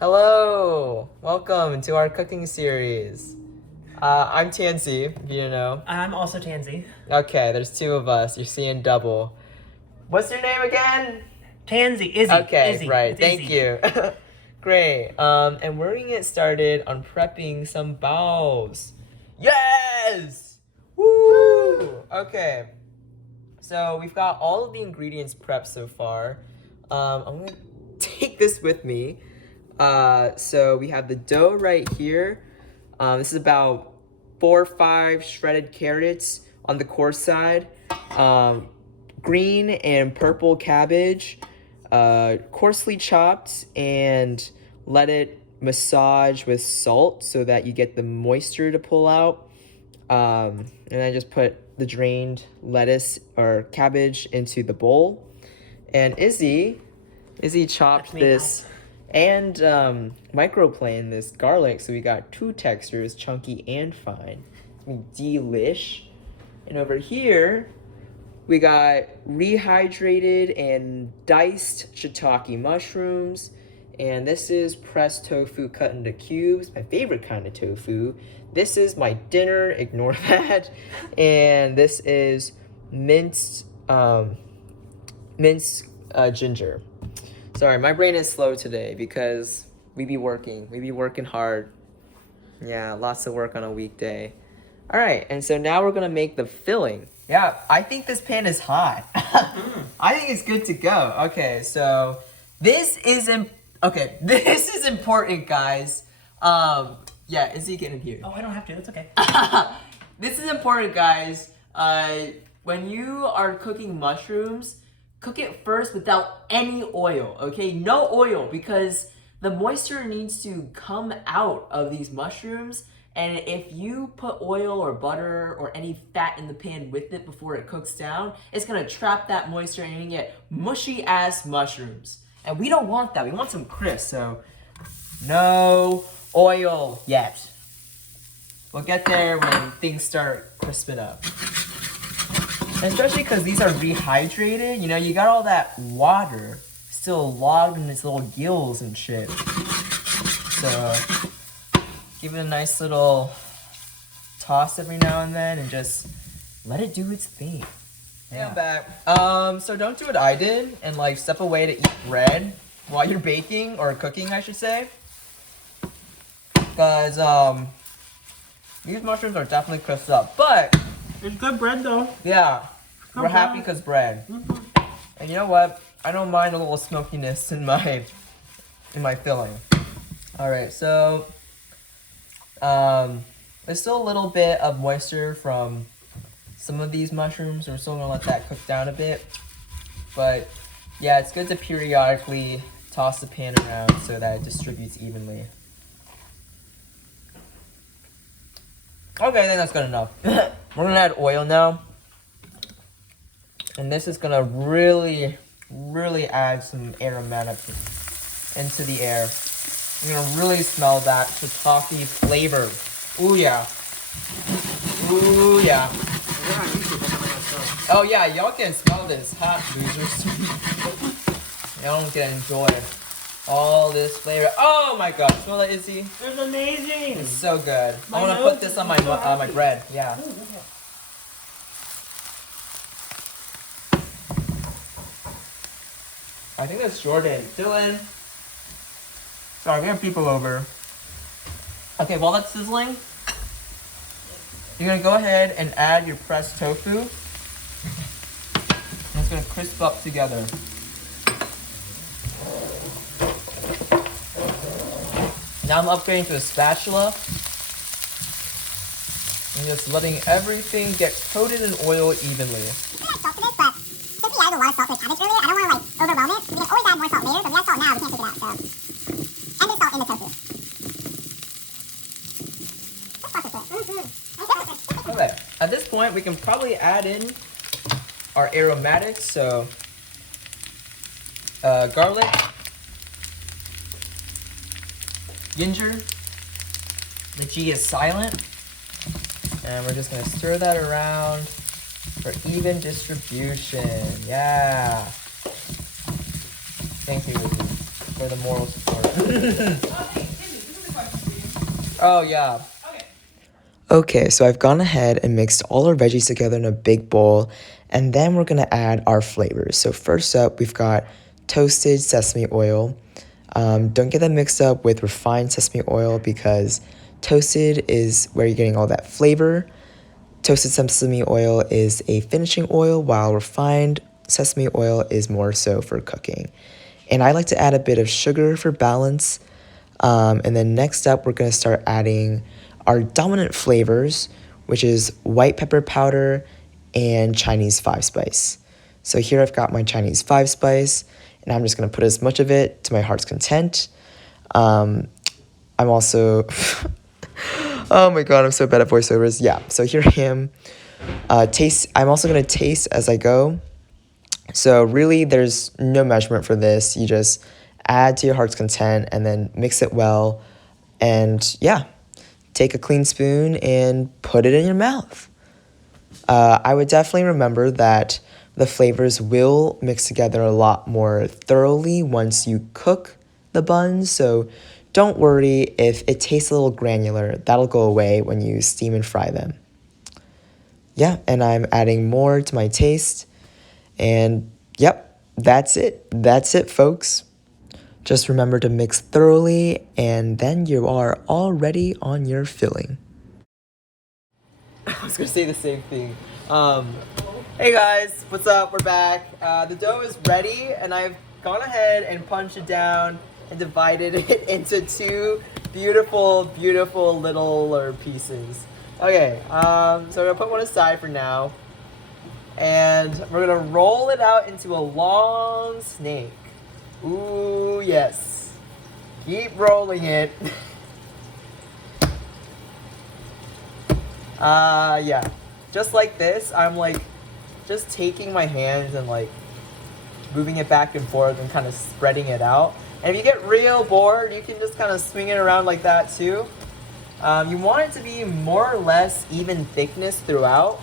Hello! Welcome to our cooking series. I'm Tansy, if you don't know. I'm also Tansy. Okay, there's two of us. You're seeing double. What's your name again? Tansy, Izzy. Okay, Izzy. right. It's Thank Izzy. you. Great. And we're gonna get started on prepping some baos. Yes! Woo! Okay. So we've got all of the ingredients prepped so far. I'm gonna take this with me. So we have the dough right here. This is about 4 or 5 shredded carrots on the coarse side. Green and purple cabbage, coarsely chopped, and let it massage with salt so that you get the moisture to pull out. And then just put the drained lettuce or cabbage into the bowl. And Izzy chopped this and microplaned this garlic, so we got 2 textures, chunky and fine. It's gonna be delish. And over here, we got rehydrated and diced shiitake mushrooms. And this is pressed tofu cut into cubes, my favorite kind of tofu. This is my dinner, ignore that. And this is minced ginger. Sorry, my brain is slow today because we be working hard. Yeah, lots of work on a weekday. All right, and so now we're gonna make the filling. Yeah, I think this pan is hot. I think it's good to go. Okay, so this is important, guys. Yeah, Izzy, get in here. Oh, I don't have to. That's okay. This is important, guys. When you are cooking mushrooms, cook it first without any oil, okay? No oil, because the moisture needs to come out of these mushrooms. And if you put oil or butter or any fat in the pan with it before it cooks down, it's gonna trap that moisture and you're gonna get mushy ass mushrooms. And we don't want that. We want some crisp, so no oil yet. We'll get there when things start crisping up. And especially because these are rehydrated, you know, you got all that water still logged in its little gills and shit. So give it a nice little toss every now and then and just let it do its thing. Yeah, I'm back. So don't do what I did and like step away to eat bread while you're baking or cooking, I should say. Because these mushrooms are definitely crisped up, but It's good bread, though. yeah, we're bread. happy because bread. And you know what? I don't mind a little smokiness in my filling. All right, so there's still a little bit of moisture from some of these mushrooms. We're still gonna let that cook down a bit. But yeah, it's good to periodically toss the pan around so that it distributes evenly. Okay, I think that's good enough. We're gonna add oil now. And this is gonna really add some aromatic into the air. You're gonna really smell that shiitake flavor. Ooh yeah. Ooh yeah. Oh yeah, y'all can smell this, hot losers. Y'all don't get to enjoy all this flavor. Oh my god, smell that, Izzy? It's amazing. It's so good. I want to put this on my bread. Yeah. Ooh, okay. I think that's Jordan. Dylan. Sorry, we have people over. Okay, while that's sizzling, you're gonna go ahead and add your pressed tofu. And it's gonna crisp up together. Now I'm upgrading to a spatula. And just letting everything get coated in oil evenly. Salt to this, but since we added a lot of salt to the cabbage earlier, I don't want to like overwhelm it. We can always add more salt later, but we add salt now, we can't take it out. So, and there's salt in the tofu. Okay, at this point we can probably add in our aromatics, so garlic, ginger, the G is silent, and we're just gonna stir that around for even distribution. Yeah. Thank you, Ruby. for the moral support. Oh, yeah. Okay, so I've gone ahead and mixed all our veggies together in a big bowl, and then we're gonna add our flavors. So first up, we've got toasted sesame oil. Don't get that mixed up with refined sesame oil because toasted is where you're getting all that flavor. Toasted sesame oil is a finishing oil, while refined sesame oil is more so for cooking. And I like to add a bit of sugar for balance. And then next up, we're gonna start adding our dominant flavors, which is white pepper powder and Chinese 5-spice. So here I've got my Chinese 5-spice, and I'm just gonna put as much of it to my heart's content. I'm also, oh my god, I'm so bad at voiceovers. Yeah, so here I am. I'm also gonna taste as I go. So really, there's no measurement for this. You just add to your heart's content and then mix it well. And yeah, take a clean spoon and put it in your mouth. I would definitely remember that the flavors will mix together a lot more thoroughly once you cook the buns. So don't worry if it tastes a little granular. That'll go away when you steam and fry them. Yeah, and I'm adding more to my taste. And yep, that's it. That's it, folks. Just remember to mix thoroughly, and then you are all ready on your filling. I was gonna say the same thing. Hey guys, what's up? We're back. The dough is ready, and I've gone ahead and punched it down and divided it into two beautiful, beautiful little pieces. Okay, so I'm gonna put one aside for now. And we're gonna roll it out into a long snake. Ooh, yes. Keep rolling it. Yeah. Just like this, I'm like just taking my hands and like moving it back and forth and kind of spreading it out. And if you get real bored, you can just kind of swing it around like that too. You want it to be more or less even thickness throughout.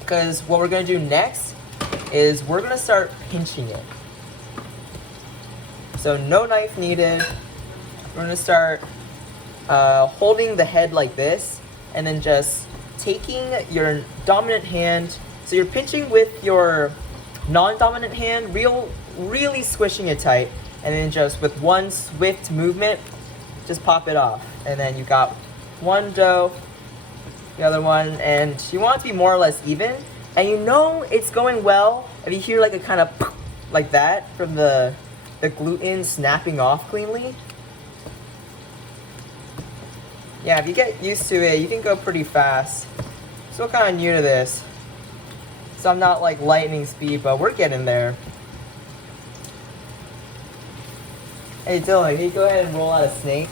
Because what we're going to do next is we're going to start pinching it. So no knife needed. We're going to start holding the head like this and then just taking your dominant hand. So you're pinching with your non-dominant hand, really squishing it tight, and then just with one swift movement, just pop it off. And then you got one dough, the other one, and you want it to be more or less even. And you know it's going well if you hear like a kind of like that from the gluten snapping off cleanly. Yeah, if you get used to it, you can go pretty fast. Still kind of new to this, so I'm not like lightning speed, but we're getting there. Hey Dylan, can you go ahead and roll out a snake?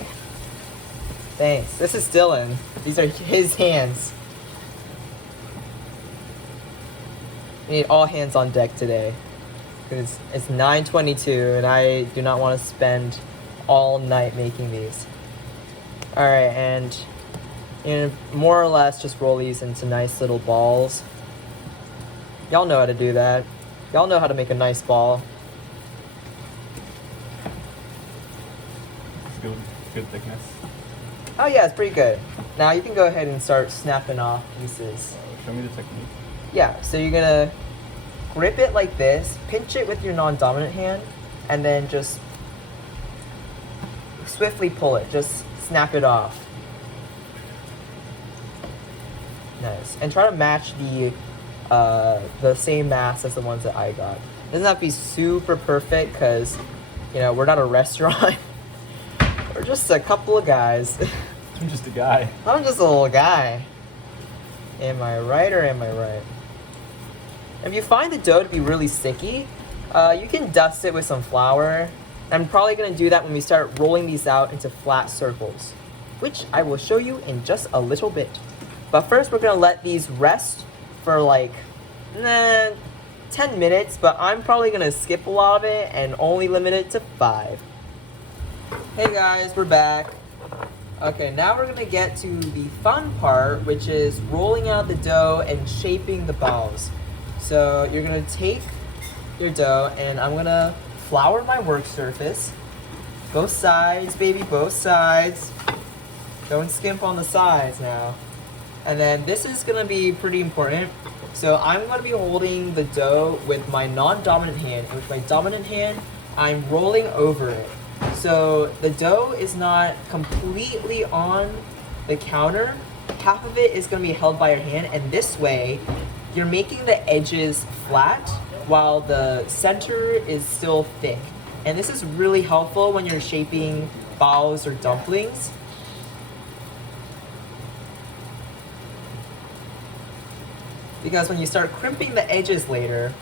Thanks. This is Dylan. These are his hands. We need all hands on deck today, because it's 9:22 and I do not want to spend all night making these. Alright, and more or less just roll these into nice little balls. Y'all know how to do that. Y'all know how to make a nice ball. It's good thickness. Oh yeah, it's pretty good. Now you can go ahead and start snapping off pieces. Show me the technique. Yeah, so you're gonna grip it like this, pinch it with your non-dominant hand, and then just swiftly pull it. Just snap it off. Nice. And try to match the same mass as the ones that I got. It doesn't have to be super perfect because, you know, we're not a restaurant. We're just a couple of guys. I'm just a guy. I'm just a little guy. Am I right or am I right? If you find the dough to be really sticky, you can dust it with some flour. I'm probably going to do that when we start rolling these out into flat circles, which I will show you in just a little bit. But first we're going to let these rest for like 10 minutes, but I'm probably going to skip a lot of it and only limit it to 5. Hey guys, we're back. Okay, now we're going to get to the fun part, which is rolling out the dough and shaping the baos. So you're going to take your dough and I'm going to flour my work surface. Both sides, baby, both sides. Don't skimp on the sides now. And then this is gonna be pretty important. So I'm gonna be holding the dough with my non-dominant hand. And with my dominant hand, I'm rolling over it. So the dough is not completely on the counter. Half of it is gonna be held by your hand, and this way, you're making the edges flat while the center is still thick. And this is really helpful when you're shaping baos or dumplings. Because when you start crimping the edges later,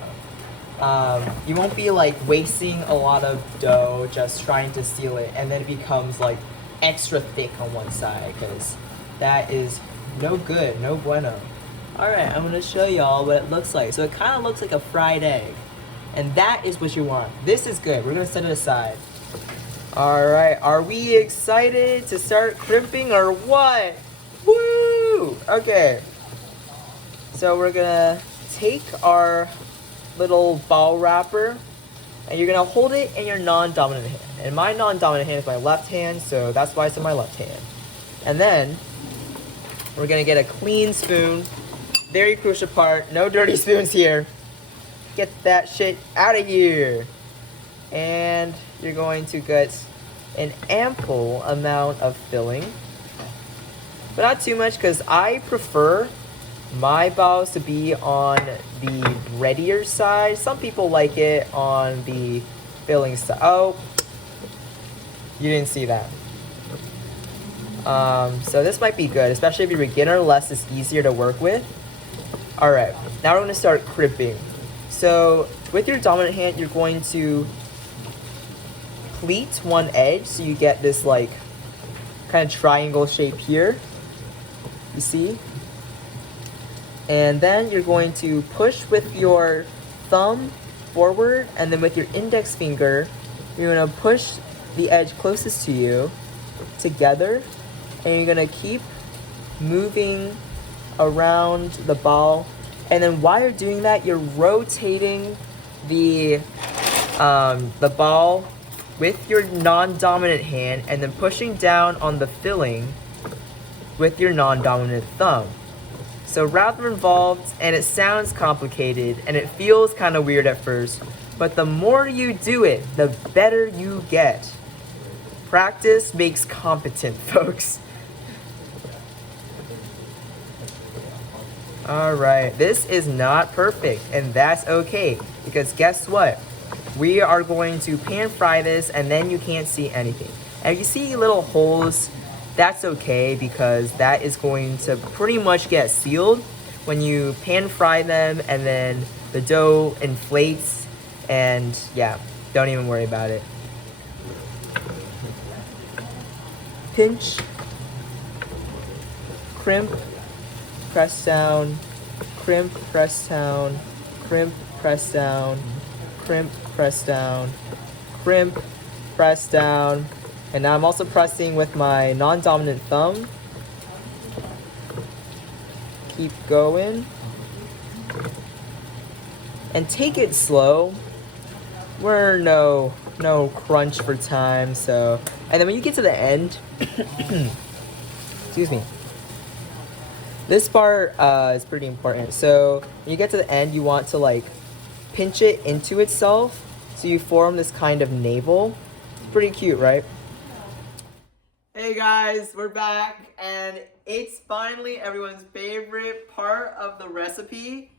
you won't be like wasting a lot of dough just trying to seal it, and then it becomes like extra thick on one side, because that is no good, no bueno. Alright, I'm gonna show y'all what it looks like. So it kind of looks like a fried egg, and that is what you want. This is good. We're gonna set it aside. Alright, are we excited to start crimping or what? Woo! Okay. So we're gonna take our little ball wrapper, and you're gonna hold it in your non-dominant hand. And my non-dominant hand is my left hand, so that's why it's in my left hand. And then we're gonna get a clean spoon. Very crucial part, no dirty spoons here. Get that shit out of here. And you're going to get an ample amount of filling, but not too much, because I prefer my baos to be on the breadier side. Some people like it on the filling side. Oh, you didn't see that. So this might be good, especially if you're a beginner. Less is easier to work with. Alright, now we're going to start crimping. So with your dominant hand, you're going to pleat one edge so you get this like kind of triangle shape here. You see? And then you're going to push with your thumb forward, and then with your index finger, you're going to push the edge closest to you together, and you're going to keep moving around the ball. And then while you're doing that, you're rotating the ball with your non-dominant hand, and then pushing down on the filling with your non-dominant thumb. So rather involved, and it sounds complicated, and it feels kind of weird at first, but the more you do it, the better you get. Practice makes competent, folks. Alright, this is not perfect, and that's okay, because guess what? We are going to pan fry this, and then you can't see anything. And if you see little holes, that's okay, because that is going to pretty much get sealed when you pan fry them, and then the dough inflates, and yeah, don't even worry about it. Pinch, crimp, press down, crimp, press down, crimp, press down, crimp, press down, crimp, press down. And now I'm also pressing with my non-dominant thumb. Keep going. And take it slow. We're no crunch for time, so. And then when you get to the end, excuse me. This part is pretty important. So when you get to the end, you want to like pinch it into itself, so you form this kind of navel. It's pretty cute, right? Hey guys, we're back, and it's finally everyone's favorite part of the recipe,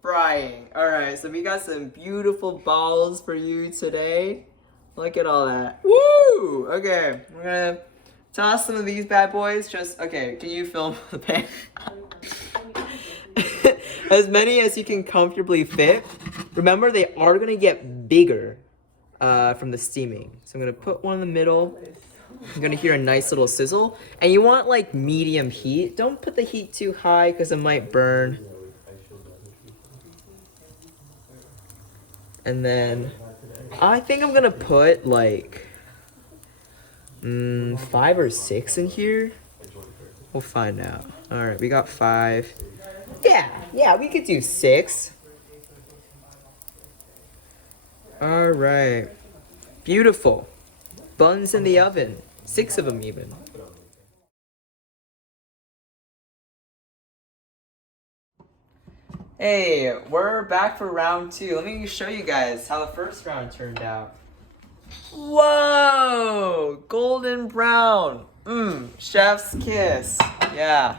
frying. Alright, so we got some beautiful balls for you today. Look at all that. Woo! Okay, we're gonna toss some of these bad boys. Okay, can you film the pan? As many as you can comfortably fit. Remember, they are gonna get bigger from the steaming. So I'm gonna put one in the middle. You're gonna hear a nice little sizzle, and you want like medium heat. Don't put the heat too high because it might burn. And then I think I'm gonna put like 5 or 6 in here. We'll find out. All right, we got 5. Yeah, we could do 6. All right, beautiful. buns in the oven. 6 of them even. Hey, we're back for round 2. Let me show you guys how the first round turned out. Whoa! Golden brown. Chef's kiss. Yeah.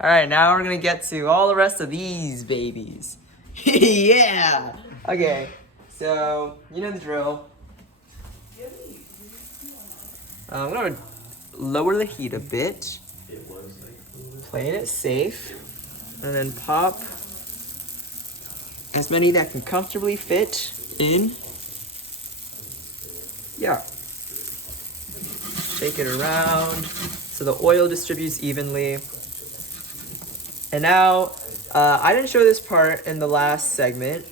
Alright, now we're gonna get to all the rest of these babies. Yeah! Okay, so, you know the drill. I'm gonna lower the heat a bit. Playing it safe. And then pop as many that can comfortably fit in. Yeah. Shake it around so the oil distributes evenly. And now, I didn't show this part in the last segment,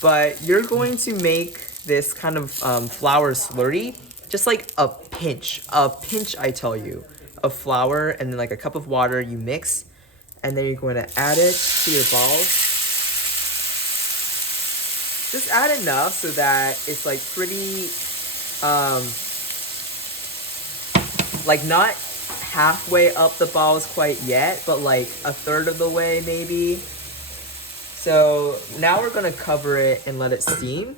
but you're going to make this kind of flour slurry, just like a pinch, I tell you, of flour, and then like a cup of water you mix, and then you're going to add it to your balls. Just add enough so that it's like pretty, like not halfway up the balls quite yet, but like a third of the way maybe. So now we're gonna cover it and let it steam.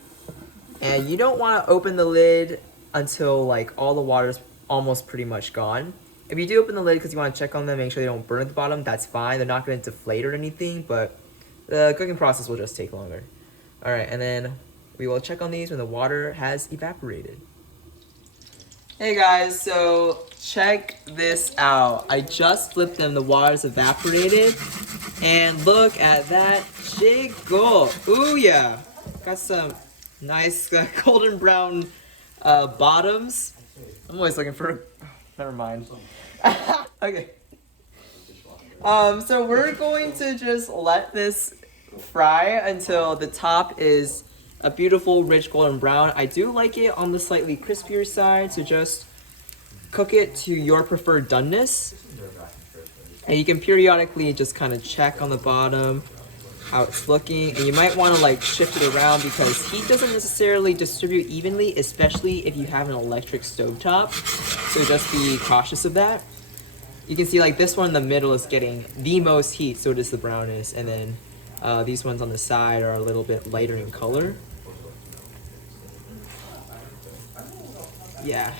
And you don't wanna open the lid until like all the water's almost pretty much gone. If you do open the lid because you wanna check on them, make sure they don't burn at the bottom, that's fine. They're not gonna deflate or anything, but the cooking process will just take longer. All right, and then we will check on these when the water has evaporated. Hey guys, so check this out. I just flipped them, the water's evaporated. And look at that jiggle. Ooh yeah. Got some nice golden brown bottoms. I'm always looking for, never mind. Okay. So we're going to just let this fry until the top is a beautiful rich golden brown. I do like it on the slightly crispier side, so just cook it to your preferred doneness. And you can periodically just kind of check on the bottom how it's looking, and you might want to like shift it around because heat doesn't necessarily distribute evenly, especially if you have an electric stovetop, so just be cautious of that. You can see like this one in the middle is getting the most heat, so does the brownness, and then these ones on the side are a little bit lighter in color. Yeah.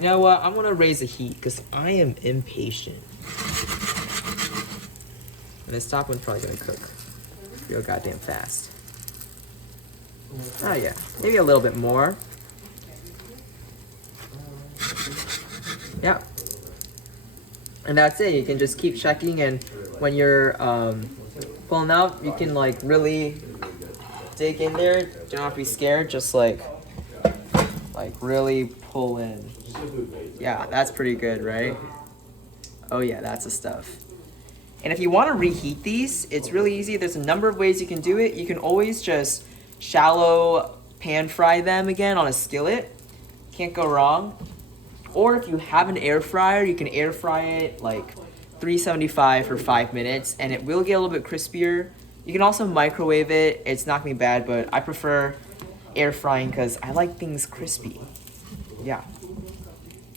You know what? I'm gonna raise the heat because I am impatient. And this top one's probably gonna cook real goddamn fast. Oh yeah, maybe a little bit more. Yeah. And that's it. You can just keep checking, and when you're pulling out, you can like really dig in there. Don't have to be scared. Just like really pull in. Yeah, that's pretty good, right? Oh yeah, that's the stuff. And if you want to reheat these, it's really easy. There's a number of ways you can do it. You can always just shallow pan fry them again on a skillet. Can't go wrong. Or if you have an air fryer, you can air fry it like 375 for 5 minutes, and it will get a little bit crispier. You can also microwave it. It's not gonna be bad, but I prefer air frying because I like things crispy. Yeah.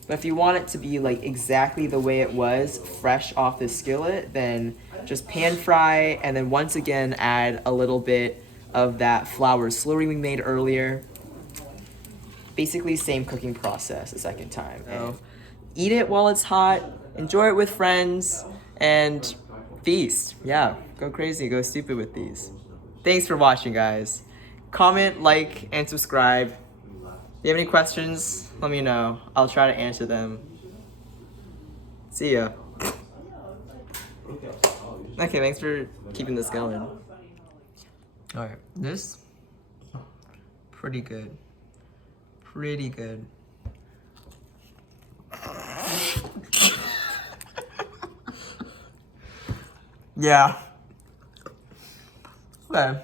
But if you want it to be like exactly the way it was, fresh off the skillet, then just pan fry, and then once again add a little bit of that flour slurry we made earlier. Basically same cooking process a second time. And eat it while it's hot, enjoy it with friends, and feast. Yeah, go crazy, go stupid with these. Thanks for watching, guys. Comment, like, and subscribe. If you have any questions, let me know. I'll try to answer them. See ya. Okay, thanks for keeping this going. Alright, this, pretty good. Pretty good. Yeah. Okay.